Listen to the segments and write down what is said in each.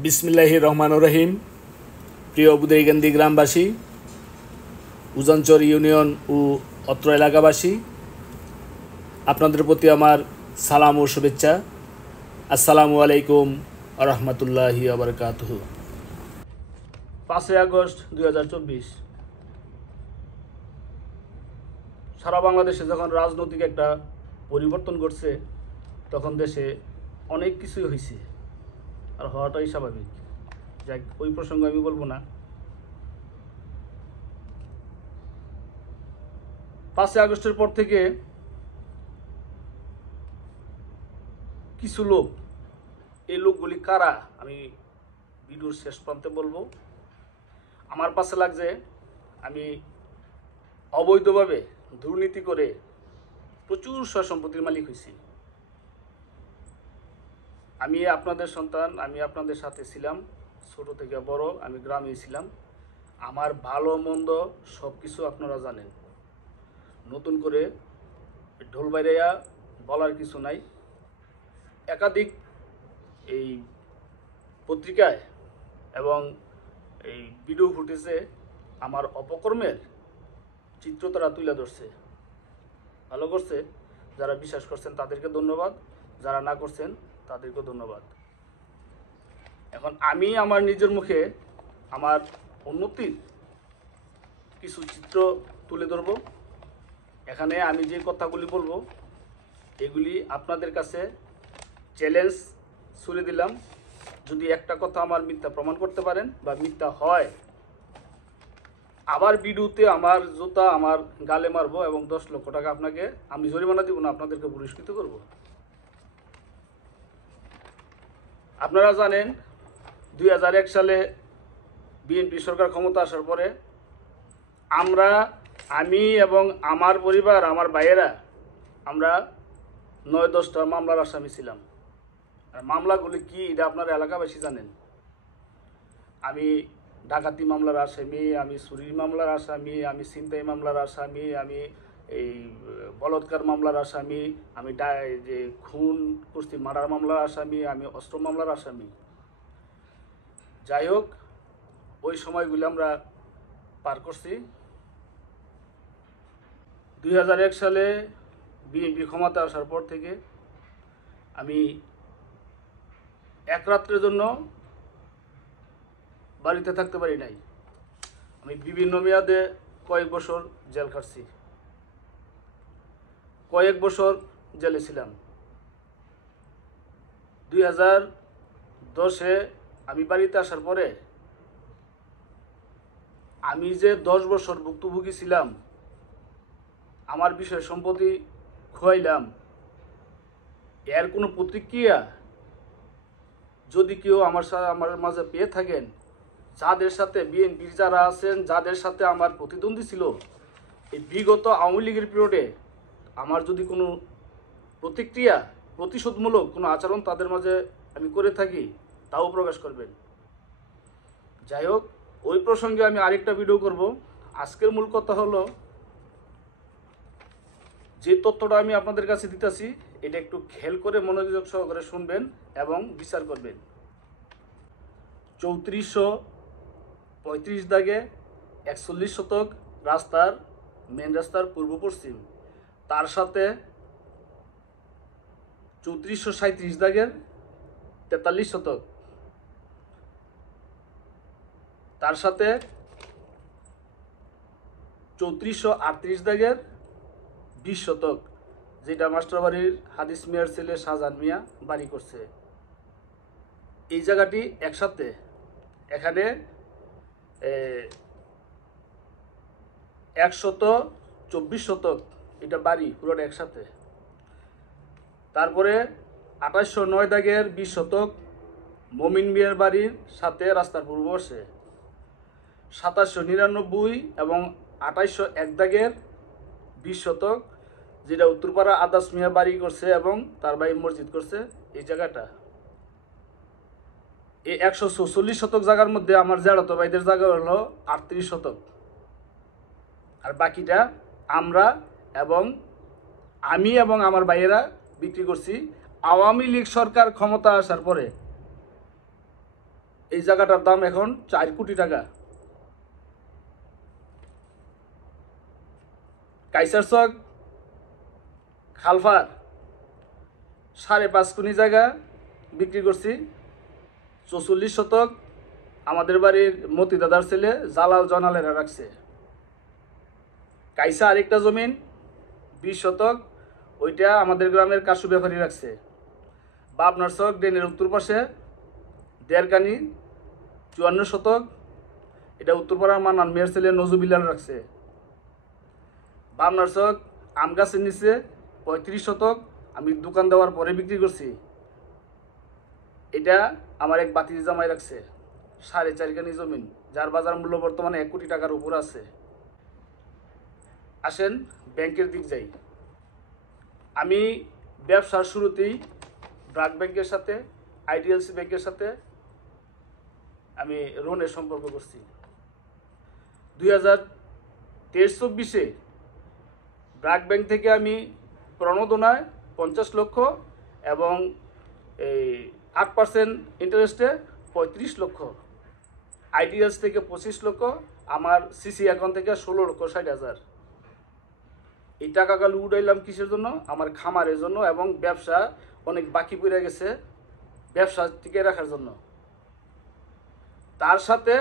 বিসমিল্লাহির রহমানির রহিম। প্রিয় বুদাইকান্দি গ্রামবাসী, উজানচর ইউনিয়ন ও অত্র এলাকাবাসী, আপনাদের প্রতি আমার সালাম ও শুভেচ্ছা। আসসালামু আলাইকুম রহমতুল্লাহি আবরকাতুহু। 5 আগস্ট 2024 সারা বাংলাদেশে যখন রাজনৈতিক একটা পরিবর্তন ঘটছে, তখন দেশে অনেক কিছুই হয়েছে, আর হওয়াটাই স্বাভাবিক। যাক, ওই প্রসঙ্গে আমি বলবো না। 5 আগস্টের পর থেকে কিছু লোক, এই লোকগুলি কারা আমি ভিডিওর শেষ প্রান্তে বলবো। আমার পাশে লাগছে আমি অবৈধভাবে দুর্নীতি করে প্রচুর সয় সম্পত্তির মালিক হয়েছি। আমি আপনাদের সন্তান, আমি আপনাদের সাথে ছিলাম ছোট থেকে বড়, আমি গ্রামে ছিলাম। আমার ভালো মন্দ সব কিছু আপনারা জানেন। নতুন করে ঢোল বাইরাইয়া বলার কিছু নাই। একাধিক এই পত্রিকায় এবং এই ভিডিও ফুটেজে আমার অপকর্মের চিত্র তারা তুলে ধরছে। ভালো করছে। যারা বিশ্বাস করছেন তাদেরকে ধন্যবাদ, যারা না করছেন তাদেরকেও ধন্যবাদ। এখন আমি আমার নিজের মুখে আমার উন্নতির কিছু চিত্র তুলে ধরব। এখানে আমি যে কথাগুলি বলবো, এগুলি আপনাদের কাছে চ্যালেঞ্জ ছুড়ে দিলাম। যদি একটা কথা আমার মিথ্যা প্রমাণ করতে পারেন বা মিথ্যা হয়, আবার ভিডিওতে আমার জুতা আমার গালে মারবো এবং 10 লক্ষ টাকা আপনাকে আমি জরিমানা দিব না, আপনাদেরকে পুরস্কৃত করব। আপনারা জানেন 2001 সালে বিএনপি সরকার ক্ষমতা আসার পরে আমি এবং আমার পরিবার, আমার ভাইয়েরা, আমরা 9-10টা মামলার আসামি ছিলাম। আর মামলাগুলি কি এটা আপনারা এলাকাবাসী জানেন। আমি ডাকাতি মামলার আসামি, আমি চুরির মামলার আসামি, আমি ছিনতাই মামলার আসামি, আমি এই বলৎকার মামলার আসামি, আমি যে খুন কুস্তি মার্ডার মামলার আসামি, আমি অস্ত্র মামলার আসামি। যাই হোক, ওই সময়গুলো আমরা পার করছি। 2001 সালে বিএনপি ক্ষমতা আসার পর থেকে আমি এক রাত্রের জন্য বাড়িতে থাকতে পারি নাই। আমি বিভিন্ন মেয়াদে কয়েক বছর জেল খাটছি, কয়েক বছর জেলে ছিলাম। 2010-এ আমি বাড়িতে আসার পরে আমি যে 10 বছর ভুক্তভোগী ছিলাম, আমার বিষয় সম্পত্তি খোয়াইলাম, এর কোনো প্রতিক্রিয়া যদি কেউ আমার মাঝে পেয়ে থাকেন, যাদের সাথে বিএনপির যারা আছেন, যাদের সাথে আমার প্রতিদ্বন্দ্বী ছিল এই বিগত আওয়ামী লীগের পিরিয়ডে, আমার যদি কোনো প্রতিক্রিয়া, প্রতিশোধমূলক কোনো আচরণ তাদের মাঝে আমি করে থাকি, তাও প্রকাশ করবেন। যাই হোক, ওই প্রসঙ্গে আমি আরেকটা ভিডিও করব। আজকের মূল কথা হলো, যে তথ্যটা আমি আপনাদের কাছে দিতেছি, এটা একটু খেয়াল করে মনোযোগ সহকারে শুনবেন এবং বিচার করবেন। 3435 দাগে 41 শতক রাস্তার, মেন রাস্তার পূর্ব পশ্চিম, তার সাথে 3437 দাগের 43 শতক, তার সাথে 3438 দাগের 20 শতক, যেটা মাস্টারবাড়ির হাদিস মিয়ার ছেলে শাহজাহান মিয়া বাড়ি করছে। এই জায়গাটি একসাথে, এখানে 124 শতক, এটা বাড়ি পুরোটা একসাথে। তারপরে 2809 দাগের 20 শতক মমিন মিয়ার বাড়ির সাথে রাস্তার পূর্ব পাশে। 2799 এবং 2801 দাগের 20 শতক, যেটা উত্তরপাড়া আদাস মিয়া বাড়ি করছে এবং তার ভাই মসজিদ করছে। এই জায়গাটা, এই 144 শতক জায়গার মধ্যে আমার জাড়ত ভাইদের জায়গা হলো 38 শতক। আর বাকিটা আমি এবং আমার ভাইয়েরা বিক্রি করছি আওয়ামী লীগ সরকার ক্ষমতা আসার পরে। এই জায়গাটার দাম এখন 4 কোটি টাকা। কাইসার চক খালফার 5.5 কোটি জায়গা বিক্রি করছি। 44 শতক আমাদের বাড়ির মতি দাদার ছেলে জালাল জনালেরা রাখছে। কাইসা আরেকটা জমিন 20 শতক, ওইটা আমাদের গ্রামের কাশু ব্যাপারী রাখছে। বাবনার চক ড্রেনের উত্তর পাশে 1.5 কানি 54 শতক, এটা উত্তরপাড়ার মান্নান মেয়ের ছেলে নজুবিল্লার রাখছে। বাবনার চক আম গাছের নিচে 35 শতক আমি দোকান দেওয়ার পরে বিক্রি করছি। এটা আমার এক বাতিল জামাই রাখছে। 4.5 কানি জমিন, যার বাজার মূল্য বর্তমানে 1 কোটি টাকার উপর আছে। আসেন ব্যাংকের দিক যাই। আমি ব্যবসার শুরুতেই ব্র্যাক ব্যাংকের সাথে, আইডিএলসি ব্যাংকের সাথে আমি লোনের সম্পর্ক করছি। 2023-24 ব্র্যাক ব্যাংক থেকে আমি প্রণোদনায় 50 লক্ষ এবং এই 8% ইন্টারেস্টে 35 লক্ষ, আইডিএলস থেকে 25 লক্ষ, আমার সিসি অ্যাকাউন্ট থেকে 16,60,000। এই টাকাগুলো উঠাইলাম কিসের জন্য? আমার খামারের জন্য এবং ব্যবসা অনেক বাকি পড়ে গেছে, ব্যবসা টিকে রাখার জন্য। তার সাথে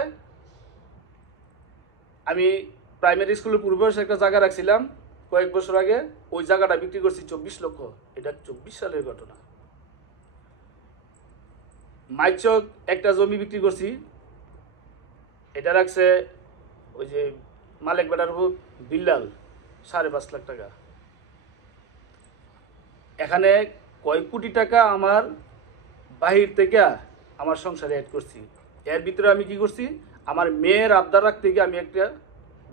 আমি প্রাইমারি স্কুলের পূর্বে একটা জায়গা রাখছিলাম কয়েক বছর আগে, ওই জায়গাটা বিক্রি করছি 24 লক্ষ। এটা 24 সালের ঘটনা। মাইচক একটা জমি বিক্রি করছি, এটা রাখছে ওই যে মালিক বেটার ভূত বিল্লাল, 5.5 লাখ টাকা। এখানে কয়েক কোটি টাকা আমার বাহির থেকে আমার সংসারে অ্যাড করছি। এর ভিতরে আমি কি করছি, আমার মেয়ের আবদার রাখতে গিয়ে আমি একটা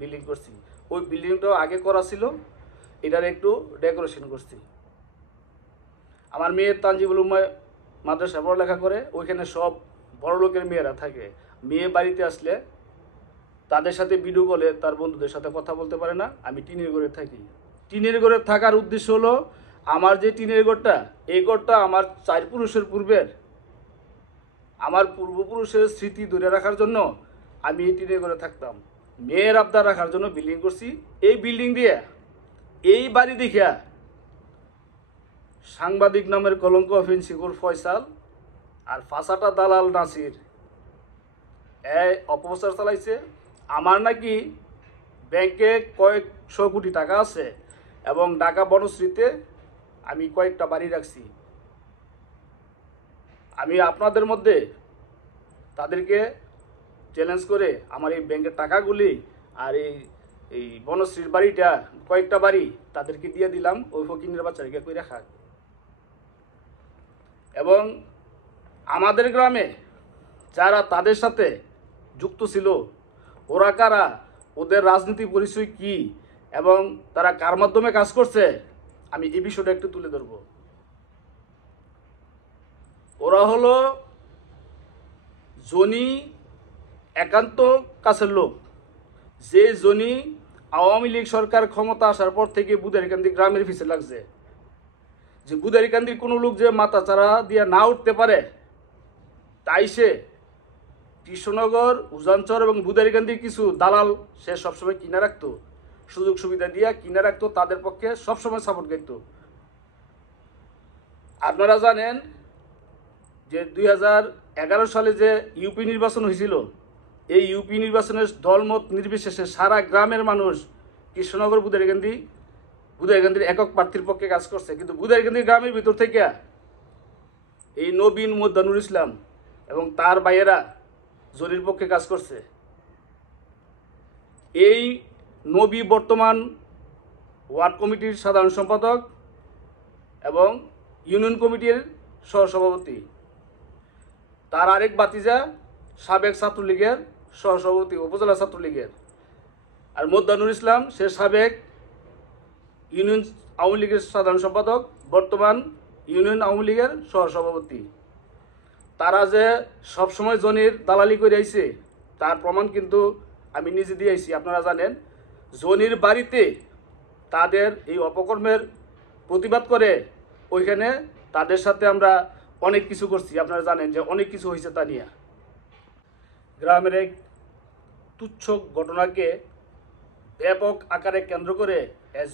বিল্ডিং করছি। ওই বিল্ডিংটাও আগে করা ছিল, এটার একটু ডেকোরেশন করছি। আমার মেয়ের তানজিবুল উম্মাহ মাদ্রাসা পড়ালেখা করে, ওইখানে সব বড় লোকের মেয়েরা থাকে। মেয়ে বাড়িতে আসলে তাদের সাথে ভিডিও কলে তার বন্ধুদের সাথে কথা বলতে পারে না। আমি টিনের ঘরে থাকি। টিনের ঘরে থাকার উদ্দেশ্য হলো, আমার যে টিনের ঘরটা, এই ঘরটা আমার 4 পুরুষের পূর্বের, আমার পূর্বপুরুষের স্মৃতি ধরে রাখার জন্য আমি এই টিনের ঘরে থাকতাম। মেয়ের আবদার রাখার জন্য বিল্ডিং করছি। এই বিল্ডিং দিয়ে, এই বাড়ি দেখিয়া সাংবাদিক নামের কলঙ্ক ফেন্সিকুর ফয়সাল আর ফাঁসাটা দালাল নাসির এই অপপ্রচার চালাইছে। আমার নাকি ব্যাংকে কয়েকশো কোটি টাকা আছে এবং ঢাকা বনশ্রীতে আমি কয়েকটা বাড়ি রাখছি। আমি আপনাদের মধ্যে তাদেরকে চ্যালেঞ্জ করে আমার এই ব্যাংকের টাকাগুলি আর এই বনশ্রীর বাড়িটা, কয়েকটা বাড়ি তাদেরকে দিয়ে দিলাম, ওই ফকিনের বাচ্চাকে কই রাখা। এবং আমাদের গ্রামে যারা তাদের সাথে যুক্ত ছিল, ওরা কারা, ওদের রাজনীতি পরিচয় কি এবং তারা কার মাধ্যমে কাজ করছে, আমি এই বিষয়টা একটু তুলে ধরব। ওরা হলো জনি একান্ত কাছের লোক, যে জনি আওয়ামী লীগ সরকার ক্ষমতা আসার পর থেকে বুদারিকান্দি গ্রামের পিছে লাগছে। যে বুদারিকান্দির কোনো লোক যে মাথা চারা দিয়ে না উঠতে পারে, তাই সে কৃষ্ণনগর, উজানচর এবং বুদারিকান্দির কিছু দালাল সে সবসময় কিনে রাখতো, সুযোগ সুবিধা দিয়ে কিনে রাখতো, তাদের পক্ষে সবসময় সাপোর্ট করত। আপনারা জানেন যে 2011 সালে যে ইউপি নির্বাচন হয়েছিল, এই ইউপি নির্বাচনের দলমত নির্বিশেষে সারা গ্রামের মানুষ কৃষ্ণনগর বুদারিকান্দির একক প্রার্থীর পক্ষে কাজ করছে। কিন্তু বুদারিকান্দির গ্রামের ভিতর থেকে এই নবীন মোদ্দানুর ইসলাম এবং তার ভাইয়েরা জরির পক্ষে কাজ করছে। এই নবী বর্তমান ওয়ার্ড কমিটির সাধারণ সম্পাদক এবং ইউনিয়ন কমিটির সহসভাপতি। তার আরেক বাতিজা সাবেক ছাত্রলীগের সহসভাপতি, উপজেলা ছাত্রলীগের। আর মোদ্দানুর ইসলাম সে সাবেক ইউনিয়ন আওয়ামী লীগের সাধারণ সম্পাদক, বর্তমান ইউনিয়ন আওয়ামী লীগের সহসভাপতি। তারা যে সবসময় জনির দালালি করে আইছে তার প্রমাণ কিন্তু আমি নিজে দিয়ে আইছি। আপনারা জানেন, জনির বাড়িতে তাদের এই অপকর্মের প্রতিবাদ করে ওইখানে তাদের সাথে আমরা অনেক কিছু করছি। আপনারা জানেন যে অনেক কিছু হয়েছে তা নিয়ে। গ্রামের এক তুচ্ছ ঘটনাকে ব্যাপক আকারে কেন্দ্র করে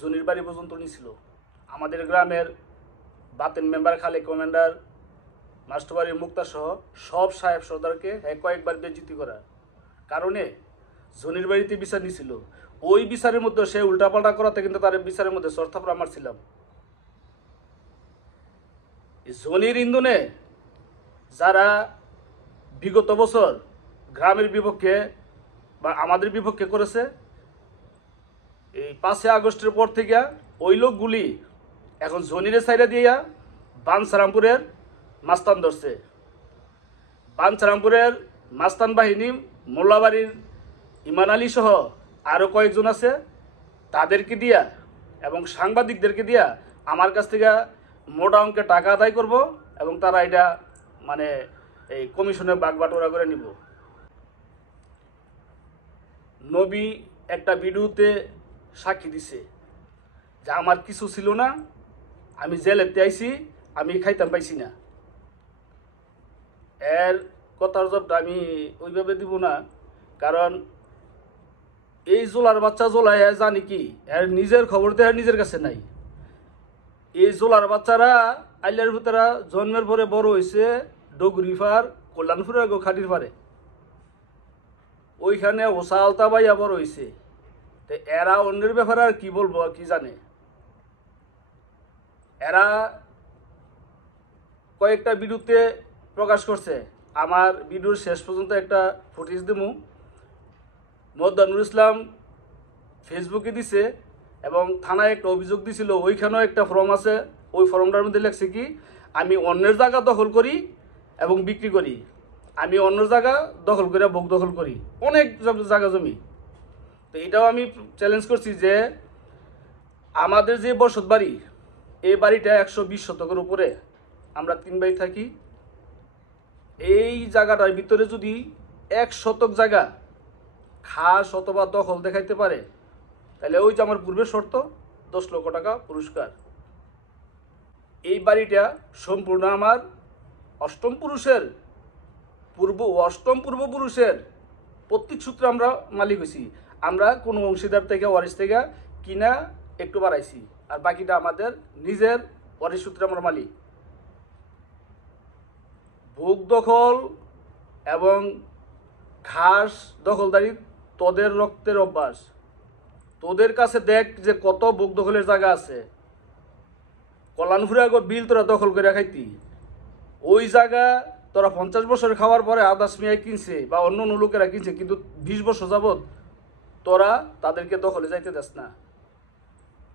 জনির বাড়ি পর্যন্ত নিয়েছিল। আমাদের গ্রামের বাতেন মেম্বার, খালে কমান্ডার, মাস্টারবাড়ি, মুক্তা সহ সব সাহেব সর্দারকে কয়েকবার বেজ্জিতি করার কারণে জনির বাড়িতে বিচার নিয়েছিল। ওই বিচারের মধ্যে সে উল্টাপাল্টা করাতে কিন্তু তার বিচারের মধ্যে চর্থাপড়া মারছিলাম। জনির ইন্ধনে যারা বিগত বছর গ্রামের বিপক্ষে বা আমাদের বিপক্ষে করেছে, এই 5 আগস্টের পর থেকে ওই লোকগুলি এখন জনিরে সাইডে দিয়া বাঞ্ছারামপুরের মাস্তান ধরছে। বাঞ্ছারামপুরের মাস্তান বাহিনী মোল্লাবাড়ির ইমান আলী সহ আরও কয়েকজন আছে, তাদেরকে দিয়া এবং সাংবাদিকদেরকে দিয়া আমার কাছ থেকে মোটা অঙ্কের টাকা আদায় করব এবং তারা এটা মানে এই কমিশনে বাগবাটোয়ারা করে নিব। নবী একটা ভিডিওতে সাক্ষী দিছে যে আমার কিছু ছিল না, আমি জেলেতে আইছি, আমি খাইতাম পাইছি না। এর কথার জবটা আমি ওইভাবে দিব না, কারণ এই জোলার বাচ্চা জোলায় জানি কি এর নিজের খবর তো এর নিজের কাছে নাই। এই জোলার বাচ্চারা আইলার ভিতরা জন্মের পরে বড় হয়েছে ডগুরিফার কল্যাণপুরের খাটির পারে, ওইখানে ওসা আলতা বাইয়া বড় হয়েছে। তো এরা অন্যের ব্যাপারে আর কি বলবো, কি জানে। এরা কয়েকটা ভিডিওতে প্রকাশ করছে, আমার ভিডিওর শেষ পর্যন্ত একটা ফুটেজ দেবো। মোহাম্মদ ইসলাম ফেসবুকে দিছে এবং থানায় একটা অভিযোগ দিছিল, ওইখানেও একটা ফর্ম আছে। ওই ফর্মটার মধ্যে লেখছে কি, আমি অন্যের জায়গা দখল করি এবং বিক্রি করি, আমি অন্যের জায়গা দখল করে ভোগ দখল করি, অনেক জায়গা জমি। তো এটাও আমি চ্যালেঞ্জ করছি যে আমাদের যে বসত বাড়ি, এই বাড়িটা 120 শতকের উপরে, আমরা 3 ভাই থাকি। এই জায়গাটার ভিতরে যদি 1 শতক জায়গা খাস অথবা দখল দেখাইতে পারে, তাহলে ওই যে আমার পূর্বের শর্ত 10 লক্ষ টাকা পুরস্কার। এই বাড়িটা সম্পূর্ণ আমার অষ্টম পূর্বপুরুষের প্রত্যেক আমরা মালিক হয়েছি। আমরা কোনো অংশীদার থেকে ওয়ারিশ থেকে কিনা একটু বাড়াইছি, আর বাকিটা আমাদের নিজের ওয়ারিশ সূত্রে আমরা মালিক। ভোগ দখল এবং খাস দখলদারি তোদের রক্তের অভ্যাস। তোদের কাছে দেখ যে কত ভোগ দখলের জায়গা আছে। কল্যাণপুরে বিল তোরা দখল করে খাইতি, ওই জায়গা তোরা 50 বছর খাওয়ার পরে আদাস মিয়ায় কিনছে বা অন্য অন্য লোকেরা কিনছে, কিন্তু 20 বছর যাবৎ তোরা তাদেরকে দখলে যাইতে দেস না।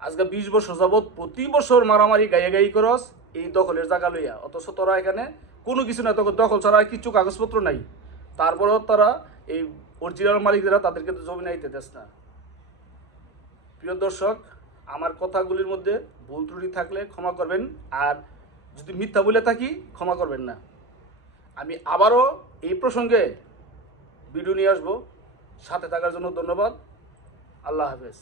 আজকে 20 বছর যাবৎ প্রতি বছর মারামারি গাইয়ে করস এই দখলের জায়গা লইয়া, অথচ তোরা এখানে কোনো কিছু না, তখন দখল ছাড়া কিছু কাগজপত্র নাই। তারপরেও তারা এই অরিজিনাল মালিকরা তাদেরকে জমি নাইতে দেস না। প্রিয় দর্শক, আমার কথাগুলির মধ্যে ভুল ত্রুটি থাকলে ক্ষমা করবেন, আর যদি মিথ্যা বলে থাকি ক্ষমা করবেন না। আমি আবারও এই প্রসঙ্গে ভিডিও নিয়ে আসবো। সাথে থাকার জন্য ধন্যবাদ। আল্লাহ হাফেজ।